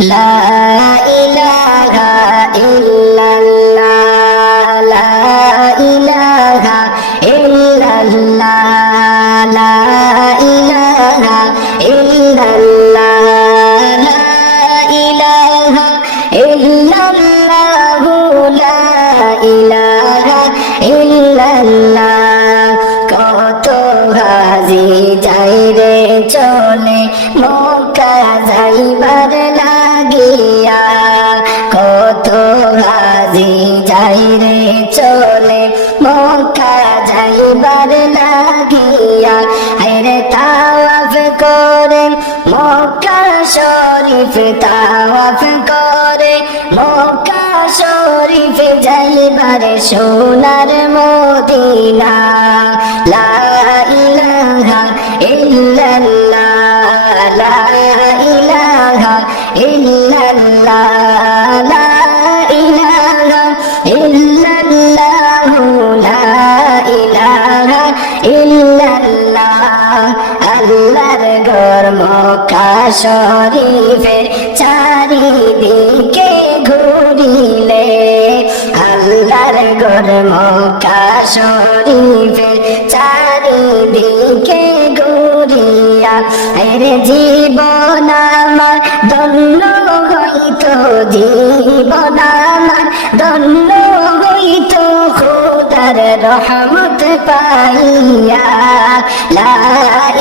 লা ইলাহা ইল্লাল্লাহ লা ইলাহা ইল্লাল্লাহ লা ইলাহা ইল্লাল্লাহ লা ইলাহা ইল্লাল্লাহ লা ইলাহা ইল্লাল্লাহ কত হাজি যাই রে চলে মক্কা যাইবার লাগিয়া কত হাজি যাই রে চলে মক্কা যাইবার লাগিয়া হায়রে তাওয়াফ করে মক্কা শরীফ তাওয়াফ করে মক্কা শরীফ যাইবার সোনার মদিনা লা ইলাহা ইল্লাল্লাহ লা ইলাহা ইল্লাল্লাহ লা ইলাহা ইল্লাল্লাহ লা ইলাহা ইল্লাল্লাহ আল্লাহর ঘর মক্কা শরীফের চারিদিকে ঘুরিলে আল্লাহর ঘর মক্কা শরীফের চারিদিকে ঘুরিয়া আরে জীবন আমার ধন্য হইতো জীবন আমার ধন্য হইতো খোদার রহমত পাইয়া লা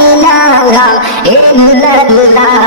ইলাহা ইল্লাল্লাহ